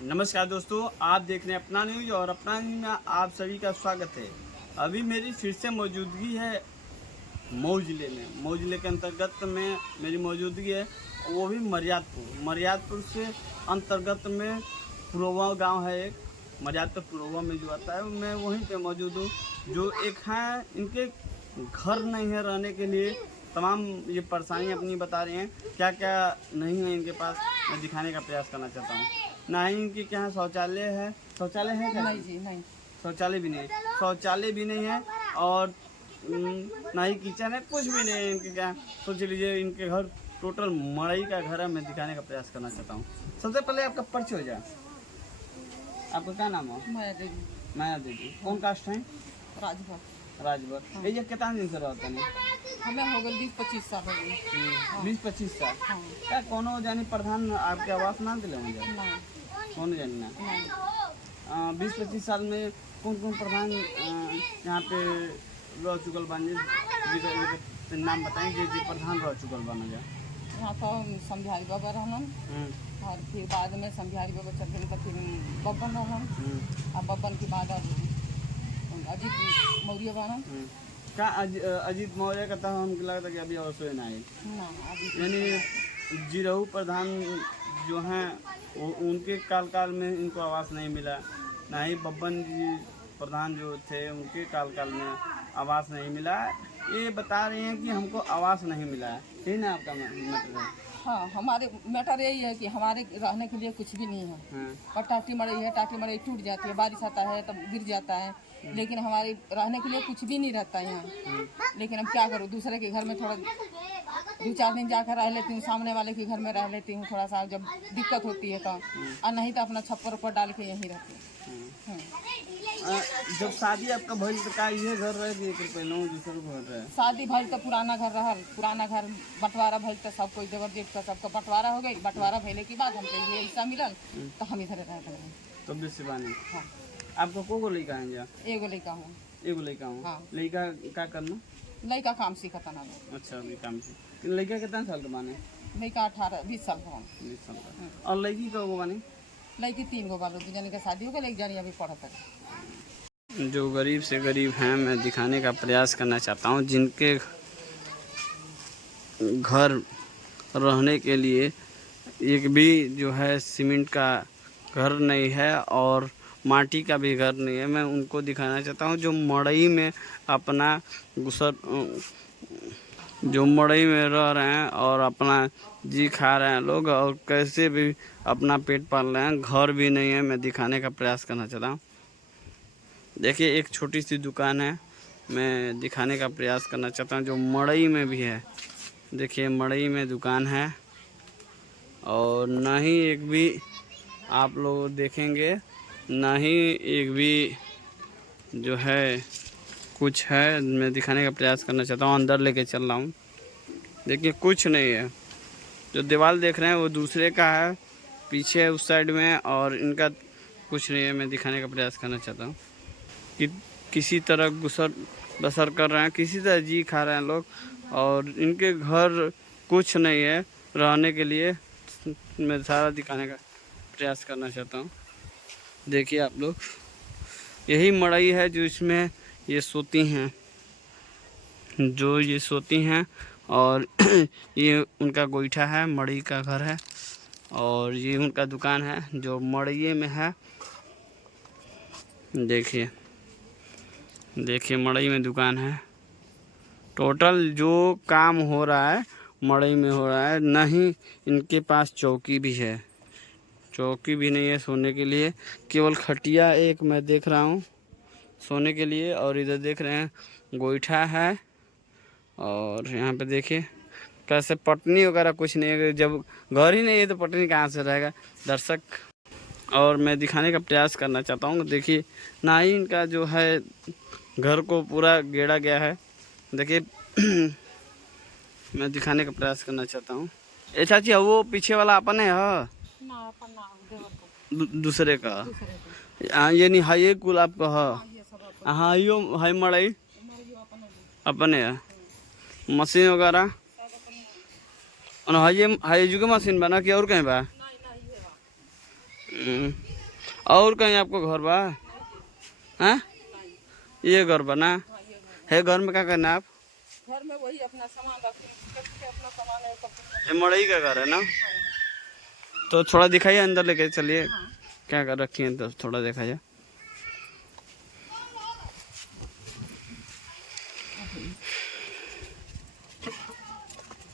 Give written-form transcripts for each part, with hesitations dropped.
नमस्कार दोस्तों, आप देख रहे हैं अपना न्यूज और अपना न्यूज में आप सभी का स्वागत है। अभी मेरी फिर से मौजूदगी है मऊ जिले में। मऊ जिले के अंतर्गत में मेरी मौजूदगी है, वो भी मरियादपुर से अंतर्गत में पुरोवा गांव है एक। मरियादपुर पुरोवा में जो आता है मैं वहीं पे मौजूद हूँ। जो एक है, इनके घर नहीं है रहने के लिए, तमाम ये परेशानी अपनी बता रहे हैं। क्या क्या नहीं है इनके पास, मैं दिखाने का प्रयास करना चाहता हूँ। ना ही इनके क्या है, शौचालय है क्या? नहीं जी, नहीं। शौचालय भी नहीं है और ना ही किचन है, कुछ भी नहीं है इनके। क्या सोच लीजिए, इनके घर टोटल मड़ई का घर है। मैं दिखाने का प्रयास करना चाहता हूँ। सबसे पहले आपका परिचय हो जाए। आपका क्या नाम है? माया देवी। कौन कास्ट है? राजभर। ये कितना दिन से रहते हैं? हमें हो गए 20-25 साल हो गए। 20-25 साल। हाँ। क्या कोनो जानी प्रधान आपके आवास ना दिले मुझे? नहीं। कौन जानी ना? नहीं। 20-25 साल में कौन कौन प्रधान यहाँ पे रह चुकल बानी? जी नाम बताएं जी प्रधान रह चुकल बना जाए। यहाँ तो समझाई बाबा रहन, और फिर बाद में समझाई बाबा चल गए तो फिर बब्बन रहन। अब बब्बन के बाद अब अजीत मौर्य बनन। क्या अजीत मौर्य का था? हमको लगता कि अभी अवसर ना आए। यानी जिरहू प्रधान जो हैं उनके काल में इनको आवास नहीं मिला। ना ही बब्बन जी प्रधान जो थे उनके काल में आवास नहीं मिला। ये बता रहे हैं कि हमको आवास नहीं मिला है। यही ना आपका मतलब है? हाँ, हमारे मैटर यही है कि हमारे रहने के लिए कुछ भी नहीं है। और टाटी मड़ई टूट जाती है, बारिश आता है तब गिर जाता है, लेकिन हमारे रहने के लिए कुछ भी नहीं रहता है यहाँ। लेकिन अब क्या करूँ, दूसरे के घर में थोड़ा 2-4 दिन जाकर रह लेती हूँ, सामने वाले के घर में रह लेती हूँ थोड़ा सा जब दिक्कत होती है तो, और नहीं तो अपना छप्पर ऊपर डाल के यहीं रहती हूँ। जब शादी आपका भइल तो का ये घर रहे कि एक पहले दूसरा घर रहे? शादी भइल तो पुराना घर रहल, पुराना घर बंटवारा भइल तो सब कोई देवर जेठ का सबका बंटवारा हो गई। बंटवारा भइले के बाद हमके ये हिस्सा मिलल तो हम इधर रह गए। तो बेसिबानी। हाँ। आपको को लड़का है? जा एगो लड़का हूँ। एगो लड़का हूँ। हाँ। लड़का क्या करना? लड़का काम सीखता ना। अच्छा, अभी काम से। लड़का कितना साल का बाने? लड़का 18-20 साल का। 20 साल का। और लड़की का वो बानी? लड़की 3 गो बालो, 2 जने का शादी हो गई, एक जनी अभी पढ़त है। जो गरीब से गरीब हैं, मैं दिखाने का प्रयास करना चाहता हूँ। जिनके घर रहने के लिए एक भी जो है सीमेंट का घर नहीं है और माटी का भी घर नहीं है, मैं उनको दिखाना चाहता हूँ। जो मड़ई में अपना जो मड़ई में रह रहे हैं और अपना जी खा रहे हैं लोग, और कैसे भी अपना पेट पाल रहे हैं। घर भी नहीं है, मैं दिखाने का प्रयास करना चाहता हूँ। देखिए, एक छोटी सी दुकान है, मैं दिखाने का प्रयास करना चाहता हूँ, जो मड़ई में भी है। देखिए, मड़ई में दुकान है और ना ही एक भी आप लोग देखेंगे, ना ही एक भी जो है कुछ है। मैं दिखाने का प्रयास करना चाहता हूँ, अंदर लेके चल रहा हूँ। देखिए, कुछ नहीं है। जो दीवार देख रहे हैं वो दूसरे का है, पीछे उस साइड में, और इनका कुछ नहीं है। मैं दिखाने का प्रयास करना चाहता हूँ कि किसी तरह गुसर बसर कर रहे हैं, किसी तरह जी खा रहे हैं लोग, और इनके घर कुछ नहीं है रहने के लिए। मैं सारा दिखाने का प्रयास करना चाहता हूँ। देखिए आप लोग, यही मड़ई है जो इसमें ये सोती हैं, और ये उनका गोईठा है, मड़ई का घर है, और ये उनका दुकान है जो मड़ई में है। देखिए मड़ई में दुकान है। टोटल जो काम हो रहा है मड़ई में हो रहा है। नहीं इनके पास चौकी भी है, चौकी भी नहीं है सोने के लिए, केवल खटिया एक मैं देख रहा हूँ सोने के लिए। और इधर देख रहे हैं गोईठा है, और यहाँ पे देखिए कैसे पटनी वगैरह कुछ नहीं है। जब घर ही नहीं है तो पटनी कहाँ से रहेगा दर्शक। और मैं दिखाने का प्रयास करना चाहता हूँ। देखिए, ना ही इनका जो है घर को पूरा गेड़ा गया है। देखिए मैं दिखाने का प्रयास करना चाहता हूँ। ए चाची, वो पीछे वाला अपने है दूसरे का? ये नहीं है, ये कुल आपका है? हाँ, यो है मड़ई अपने है। मशीन वगैरह और है, ये जो के मशीन बना कि और कहीं बा? और कहीं आपको घर बा? हाँ, ये घर बना है। घर में क्या करना है आप? घर में वही अपना सामान रखते, अपना सामान है सब। ये मड़ई का घर है ना? तो थोड़ा दिखाइए, अंदर लेके चलिए। क्या कर रखी है तो थोड़ा देखा जाए।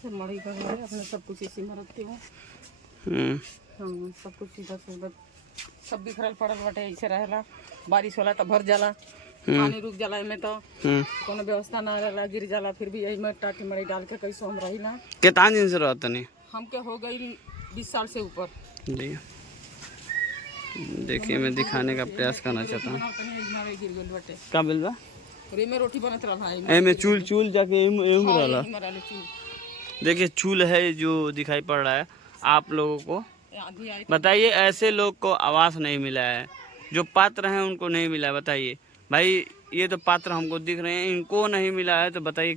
मड़ई का घर है, अपने सब कुछ इसी में रखती हूँ। सब कुछ इधर से उधर सब बिखरल पड़ल बटे, ऐसे रहेला। बारिश होला तो भर जाला, पानी रुक जाला में तो कोनो व्यवस्था ना रहेला, गिर जाला। फिर भी यही में टाटी मड़ई डाल के कैसे हम रही ना। कितना दिन से रहता नहीं? हमके हो गई 20 साल से ऊपर। जी देखिए, मैं दिखाने का प्रयास करना चाहता हूँ। गिर गई बटे क्या बिल बा? में रोटी बनत रहा में चूल जाके एम रहला। चूल देखिए चूल है जो दिखाई पड़ रहा है आप लोगों को। आंधी आई बताइए, ऐसे लोग को आवास नहीं मिला है, जो पात्र हैं उनको नहीं मिला है। बताइए भाई, ये तो पात्र हमको दिख रहे हैं, इनको नहीं मिला है, तो बताइए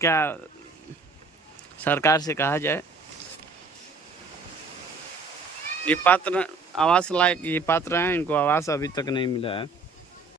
क्या सरकार से कहा जाए? ये पात्र आवास लायक ये पात्र हैं, इनको आवास अभी तक नहीं मिला है।